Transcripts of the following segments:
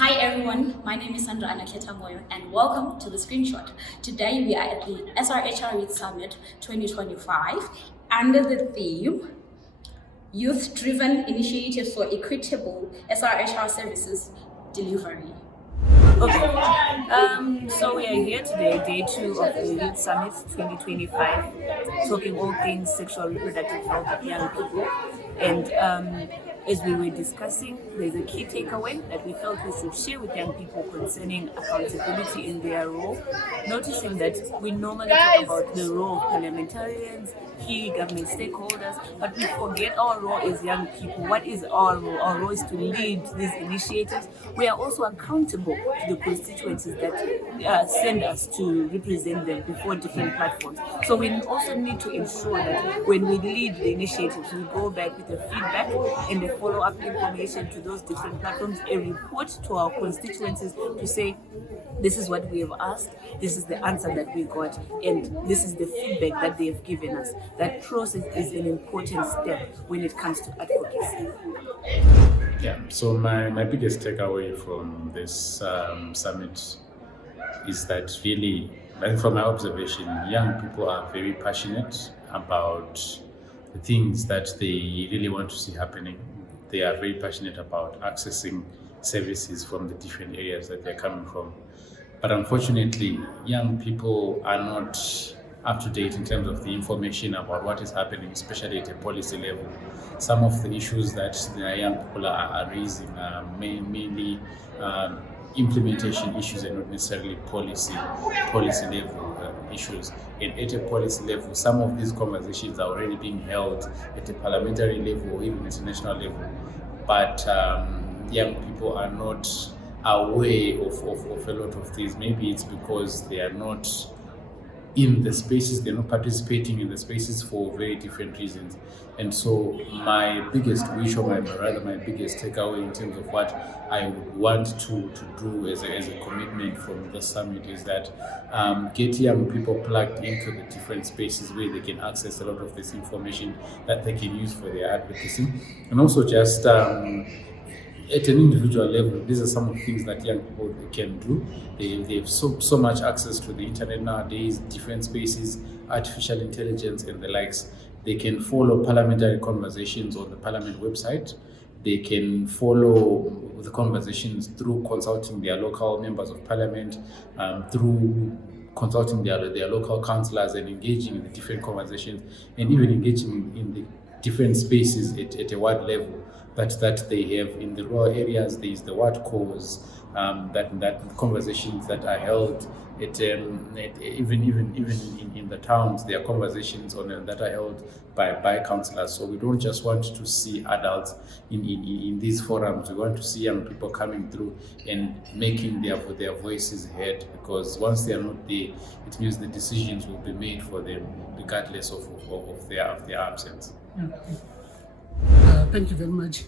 Hi everyone, my name is Sandra Anaketa Moyo and welcome to the screenshot. Today we are at the SRHR Youth Summit 2025 under the theme Youth-Driven Initiatives for Equitable SRHR Services Delivery. Okay, so we are here today, day 2 of the Youth Summit 2025, talking all things sexual reproductive health of young people. And as we were discussing, there's a key takeaway that we felt we should share with young people concerning accountability in their role, noticing that we normally talk about the role of parliamentarians, key government stakeholders, but we forget our role as young people. What is our role? Our role is to lead these initiatives. We are also accountable to the constituencies that send us to represent them before different platforms. So we also need to ensure that when we lead the initiatives, we go back with the feedback and the follow-up information to those different platforms, a report to our constituencies to say, this is what we have asked, this is the answer that we got, and this is the feedback that they have given us. That process is an important step when it comes to advocacy. Yeah, so my biggest takeaway from this summit is that really, from my observation, young people are very passionate about the things that they really want to see happening. They are very passionate about accessing services from the different areas that they're coming from. But unfortunately, young people are not up to date in terms of the information about what is happening, especially at a policy level. Some of the issues that the young people are raising are mainly implementation issues and not necessarily policy level issues. And at a policy level, some of these conversations are already being held at a parliamentary level or even at a national level. But young people are not aware of a lot of these. Maybe it's because they are not in the spaces, they're not participating in the spaces for very different reasons. And so my biggest wish, or my biggest takeaway in terms of what I would want to do as a commitment from the summit is that get young people plugged into the different spaces where they can access a lot of this information that they can use for their advocacy. And also just at an individual level, these are some of the things that young people can do. They have so much access to the internet nowadays, different spaces, artificial intelligence and the likes. They can follow parliamentary conversations on the parliament website. They can follow the conversations through consulting their local members of parliament, through consulting their local councillors and engaging in the different conversations, and even engaging in the different spaces at a ward level that they have in the rural areas. There is the ward cause, that conversations that are held at even in the towns. There are conversations that are held by councillors. So we don't just want to see adults in these forums. We want to see young people coming through and making their voices heard, because once they are not there, it means the decisions will be made for them regardless of their absence. Thank you very much.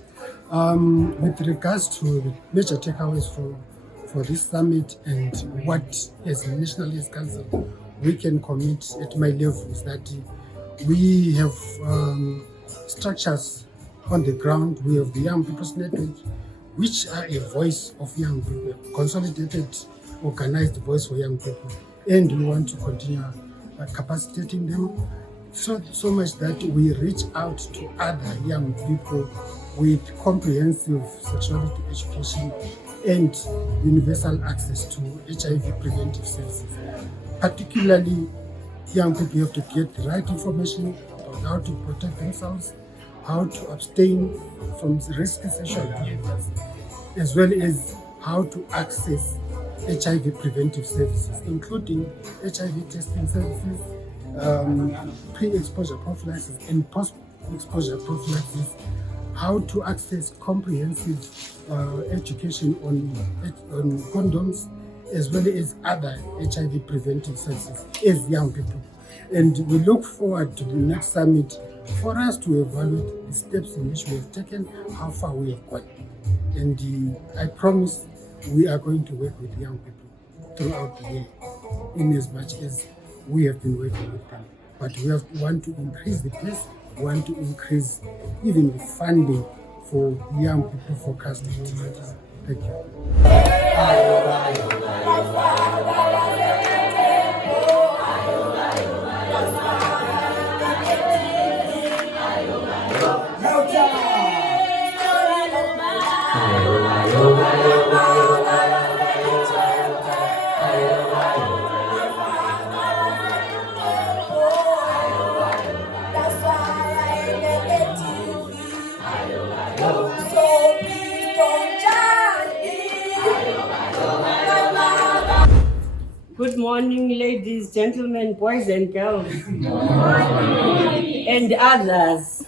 With regards to the major takeaways for this summit and what as a National Youth Council we can commit at my level is that we have structures on the ground. We have the Young People's Network, which are a voice of young people, consolidated, organized voice for young people. And we want to continue capacitating them so much that we reach out to other young people with comprehensive sexuality education and universal access to HIV preventive services. Particularly, young people have to get the right information about how to protect themselves, how to abstain from risky sexual behaviors, as well as how to access HIV preventive services, including HIV testing services, pre-exposure prophylaxis and post-exposure prophylaxis, how to access comprehensive education on condoms, as well as other HIV preventive services as young people. And we look forward to the next summit for us to evaluate the steps in which we have taken, how far we have gone. And I promise we are going to work with young people throughout the year, in as much as we have been working with them. But we want to increase the pace, we want to increase even the funding for young people focused activities. Thank you. Good morning, ladies, gentlemen, boys and girls, and others.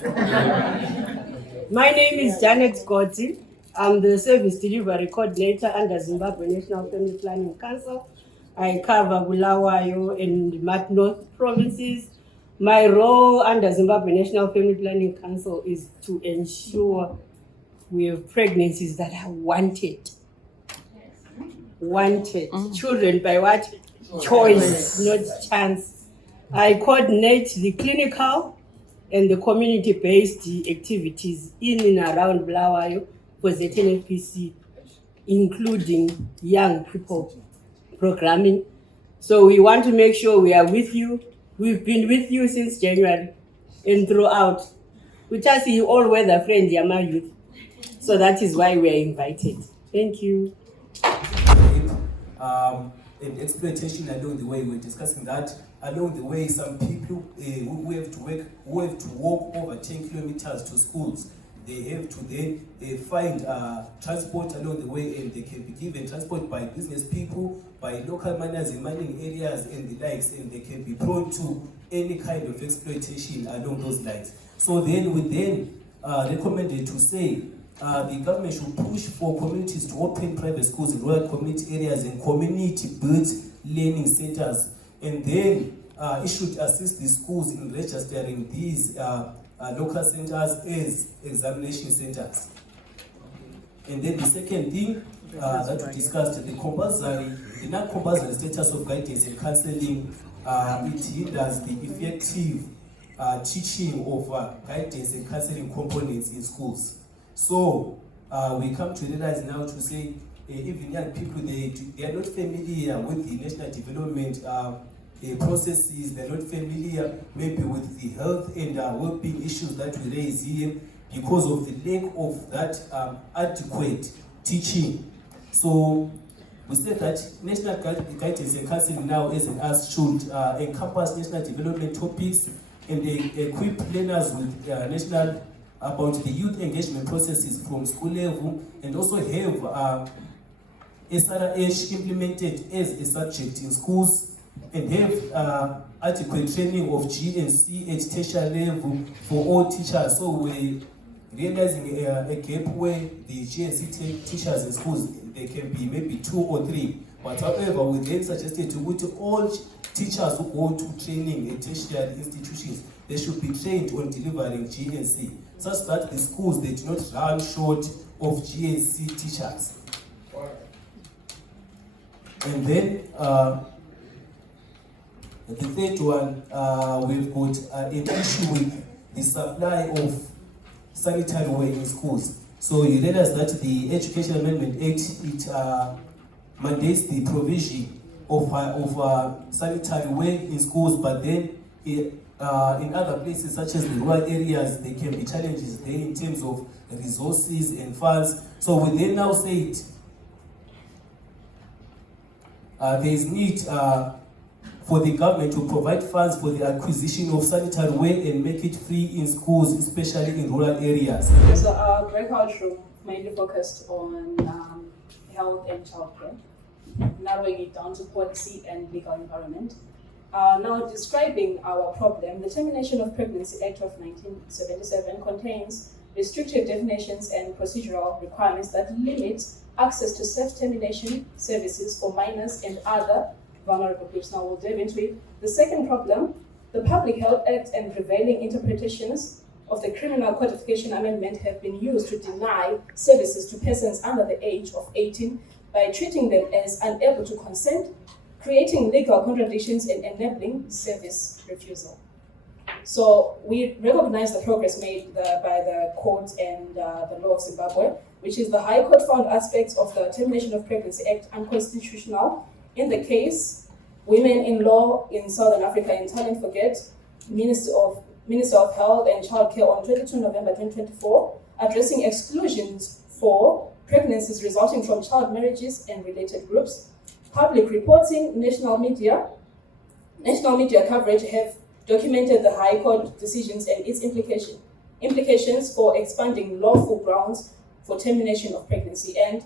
My name is Janet Goti. I'm the Service Delivery Coordinator under Zimbabwe National Family Planning Council. I cover Bulawayo and North provinces. My role under Zimbabwe National Family Planning Council is to ensure we have pregnancies that are wanted. Children by what? Choice, not chance. I coordinate the clinical and the community-based activities in and around Bulawayo for ZNFPC, including young people programming. So we want to make sure we are with you. We've been with you since January and throughout. We just see all-weather friend, Yama Youth. So that is why we are invited. Thank you. And exploitation along the way. We're discussing that along the way. Some people who have to walk over 10 kilometers to schools. They have to then find transport along the way, and they can be given transport by business people, by local miners in mining areas and the likes, and they can be prone to any kind of exploitation along those lines. So then we recommended to say the government should push for communities to open private schools in rural community areas and community-built learning centers. And then it should assist the schools in registering these local centers as examination centers. And then the second thing that we discussed, the non-compulsory status of guidance and counseling, it hinders the effective teaching of guidance and counseling components in schools. So we come to realize now to say even young people, they are not familiar with the national development processes. They're not familiar maybe with the health and well-being issues that we raise here because of the lack of that adequate teaching. So we said that national guidance and counseling now as an us should encompass national development topics, and they equip learners with about the youth engagement processes from school level, and also have SRH implemented as a subject in schools, and have adequate training of GNC at tertiary level for all teachers. So we're realizing a gap where the GNC teachers in schools, they can be maybe 2 or 3. But however, we then suggested to all teachers who go to training at tertiary institutions, they should be trained on delivering GNC, such that the schools, they do not run short of GNC teachers. And then the third one, we've got an issue with the supply of sanitary ware in schools. So you realize that the Education Amendment Act, it mandates the provision of sanitary ware in schools, but then in other places such as the rural areas, there can be challenges there in terms of resources and funds. So we then now say it, there is need for the government to provide funds for the acquisition of sanitary ware and make it free in schools, especially in rural areas. So our breakout room mainly focused on health and childcare, narrowing it down to policy and legal environment. Now describing our problem, the Termination of Pregnancy Act of 1977 contains restrictive definitions and procedural requirements that limit access to self-termination services for minors and other vulnerable groups. Now we'll delve into it. The second problem, the Public Health Act and prevailing interpretations of the Criminal Codification Amendment have been used to deny services to persons under the age of 18 by treating them as unable to consent, creating legal contradictions and enabling service refusal. So we recognize the progress made by the court and the law of Zimbabwe. which is the High Court found aspects of the Termination of Pregnancy Act unconstitutional. In the case, Women-in-Law in Southern Africa and Talent Forget, Minister of Health and Childcare on 22 November 2024, addressing exclusions for pregnancies resulting from child marriages and related groups. Public reporting, national media coverage have documented the High Court decisions and its implications for expanding lawful grounds for termination of pregnancy. And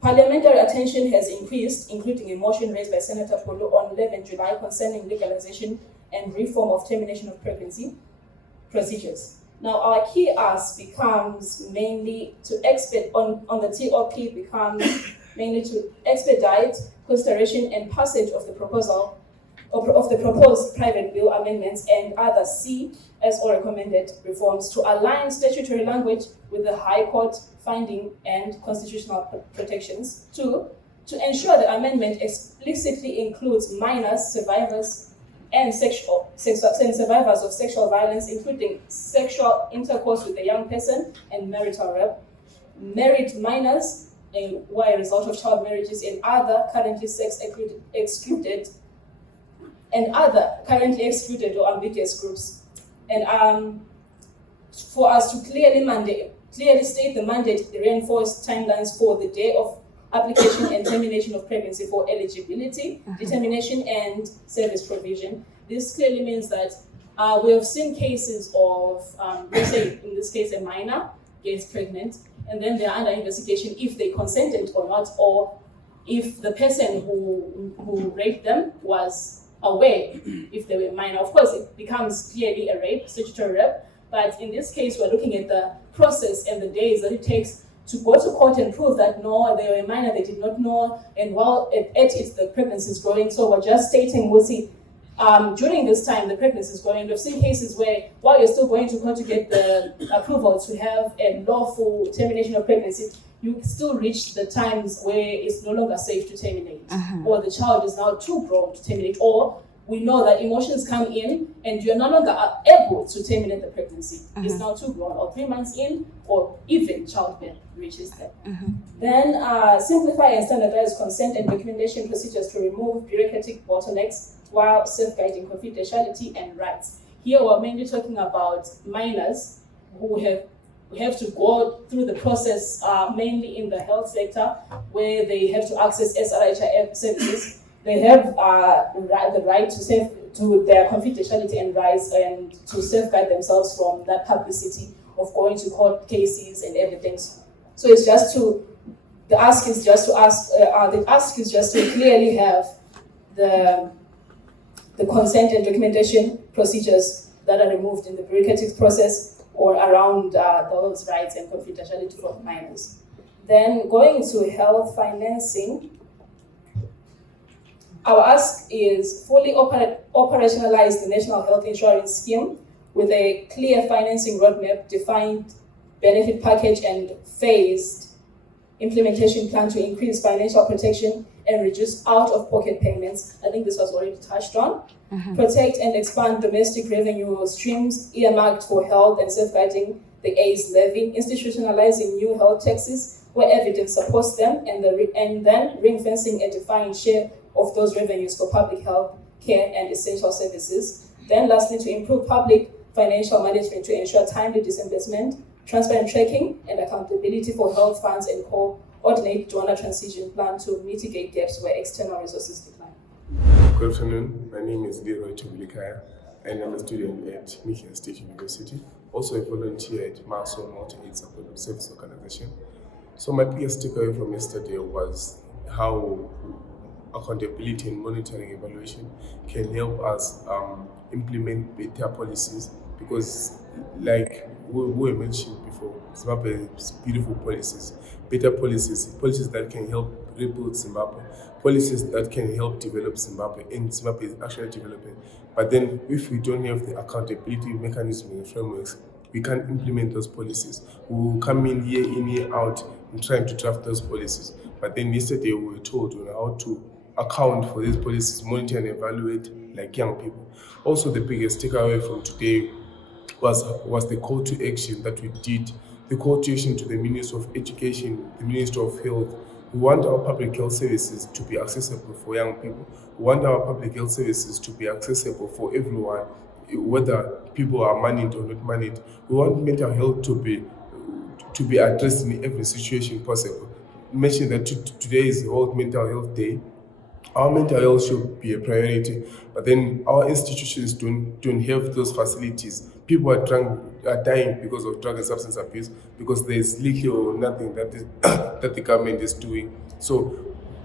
parliamentary attention has increased, including a motion raised by Senator Polo on 11 July concerning legalization and reform of termination of pregnancy procedures. Now, our key ask becomes mainly to on the TOP becomes mainly to expedite consideration and passage of the proposal of the proposed private bill amendments and other CSO recommended reforms to align statutory language with the High Court finding and constitutional protections. 2, to ensure the amendment explicitly includes minors, survivors, and survivors of sexual violence, including sexual intercourse with a young person and marital rape, married minors, who are a result of child marriages, and other currently excluded or ambiguous groups. And for us to clearly state the mandate, reinforce timelines for the day of application and termination of pregnancy for eligibility, determination, and service provision. This clearly means that we have seen cases of, let's say in this case, a minor gets pregnant, and then they're under investigation if they consented or not, or if the person who raped them was aware if they were minor. Of course, it becomes clearly a rape, statutory rape, but in this case, we're looking at the process and the days that it takes to go to court and prove that no, they were minor, they did not know, and while at it, the pregnancy is growing. So we're just stating, we'll see, during this time, the pregnancy is growing. We've seen cases where, while you're still going to court to get the approval to have a lawful termination of pregnancy, you still reach the times where it's no longer safe to terminate, or the child is now too grown to terminate, or we know that emotions come in and you're no longer able to terminate the pregnancy. It's now too grown, or 3 months in, or even childbirth reaches there. Then simplify and standardize consent and documentation procedures to remove bureaucratic bottlenecks while safeguarding confidentiality and rights. Here we're mainly talking about minors who have to go through the process, mainly in the health sector, where they have to access SRHR services. They have the right to their confidentiality and rights, and to safeguard themselves from that publicity of going to court cases and everything. So it's just the ask is just to clearly have the consent and documentation procedures that are removed in the bureaucratic process or around those rights and confidentiality for minors. Then going to health financing, our ask is fully operationalize the National Health Insurance Scheme with a clear financing roadmap, defined benefit package, and phased implementation plan to increase financial protection and reduce out-of-pocket payments. I think this was already touched on. Protect and expand domestic revenue streams earmarked for health and safeguarding the AIDS levy, institutionalizing new health taxes where evidence supports them, and then ring-fencing a defined share of those revenues for public health care and essential services. Then lastly, to improve public financial management to ensure timely disbursement, transparent tracking, and accountability for health funds, and coordinate donor transition plan to mitigate gaps where external resources decline. Good afternoon, my name is Leroy Tubulikaya, and I'm a student at Michigan State University, also a volunteer at MASO Multi-Aid Support Service Organization. So my biggest takeaway from yesterday was how accountability and monitoring evaluation can help us implement better policies, because like we mentioned before, Zimbabwe has beautiful policies, better policies that can help rebuild Zimbabwe, policies that can help develop Zimbabwe, and Zimbabwe is actually developing. But then if we don't have the accountability mechanism and frameworks, we can't implement those policies. We will come in, year out, and trying to draft those policies. But then yesterday we were told on how to account for these policies, monitor and evaluate like young people. Also, the biggest takeaway from today was the call to action that we did the call to action to the Minister of Education, the Minister of Health. We want our public health services to be accessible for young people. We want our public health services to be accessible for everyone, whether people are managed or not managed. We want mental health to be addressed in every situation possible. Mention that today is World Mental Health Day. Our mental health should be a priority, but then our institutions don't have those facilities. People are dying because of drug and substance abuse because there's little or nothing that the government is doing. So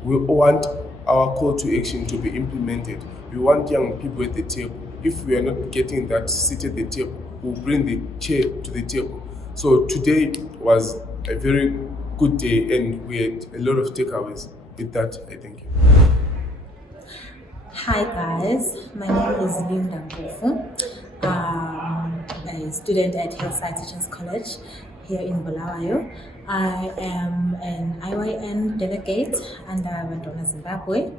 we want our call to action to be implemented. We want young people at the table. If we are not getting that seat at the table, we'll bring the chair to the table. So today was a very good day, and we had a lot of takeaways. With that, I thank you. Hi guys, my name is Linda Mpofu. A student at Hillside Teachers College here in Bulawayo. I am an IYN delegate under Bantwana Zimbabwe.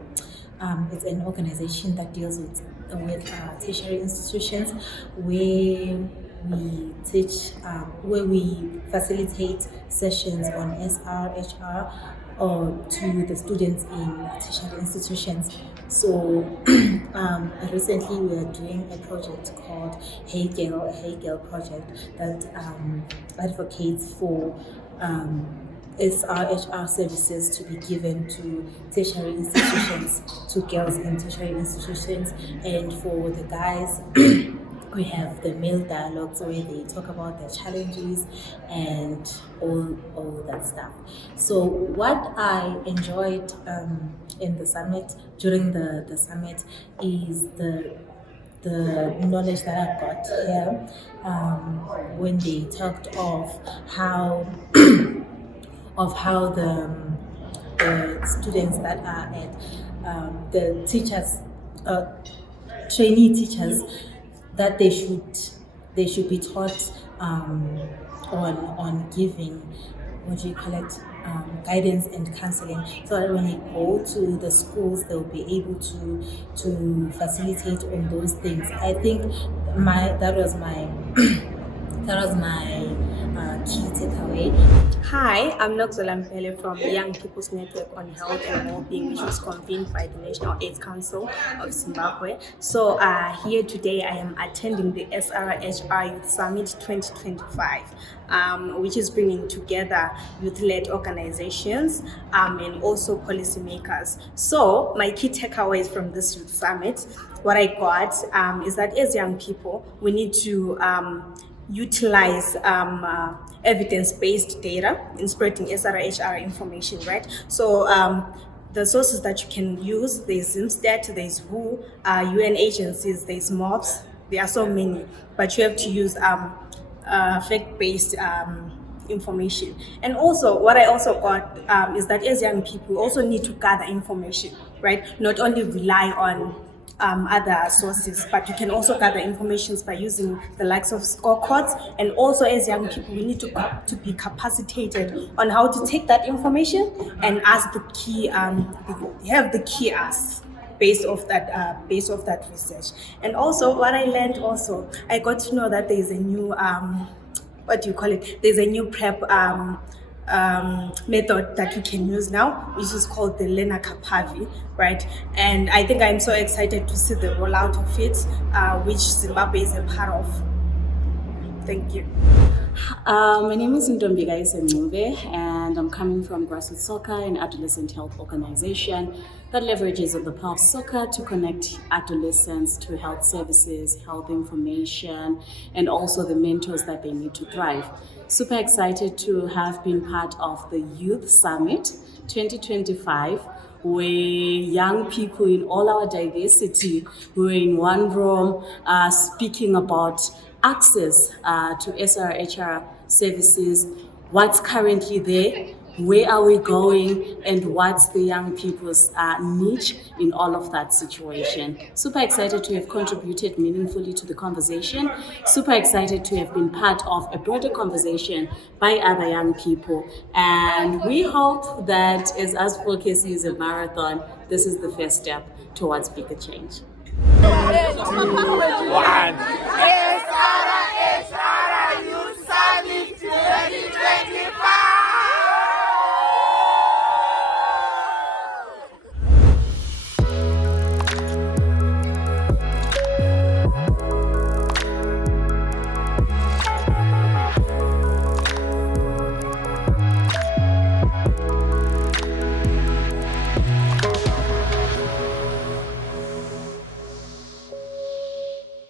It's an organization that deals with tertiary institutions where we facilitate sessions on SRHR or to the students in tertiary institutions. So recently we are doing a project called Hey Girl project that advocates for SRHR services to be given to tertiary institutions, to girls in tertiary institutions, and for the guys we have the male dialogues where they talk about their challenges and all that stuff. So what I enjoyed in the summit, during the summit, is the knowledge that I got here when they talked of how the students that are at the teachers, trainee teachers, that they should be taught on giving, guidance and counseling, so that when they go to the schools they'll be able to facilitate on those things. I think that was my key takeaway. Hi, I'm Noxola Mpele from Young People's Network on Health and Wellbeing, which was convened by the National AIDS Council of Zimbabwe. So here today I am attending the SRHR Youth Summit 2025, which is bringing together youth-led organizations and also policymakers. So my key takeaways from this youth summit, what I got is that as young people, we need to utilize evidence-based data in spreading SRHR information, right? So the sources that you can use, there's ZimStat, there's WHO, UN agencies, there's MOPS, there are so many, but you have to use fact-based information. And also, what I also got is that as young people, we also need to gather information, right? Not only rely on other sources, but you can also gather information by using the likes of scorecards. And also as young people, we need to be capacitated on how to take that information and ask the key, have the key asks based off that research. And also what I learned also, I got to know that there's a new, there's a new prep method that we can use now, which is called the Learner Kapavi, right? And I think I'm so excited to see the rollout of it, which Zimbabwe is a part of. Thank you. My name is Ndombiga Isemove, and I'm coming from Grassroots Soccer, an adolescent health organization that leverages on the power of soccer to connect adolescents to health services, health information, and also the mentors that they need to thrive. Super excited to have been part of the Youth Summit 2025, where young people in all our diversity were in one room speaking about access to SRHR services, what's currently there, where are we going, and what's the young people's niche in all of that situation. Super excited to have contributed meaningfully to the conversation. Super excited to have been part of a broader conversation by other young people. And we hope that as advocacy is a marathon, this is the first step towards bigger change. 1.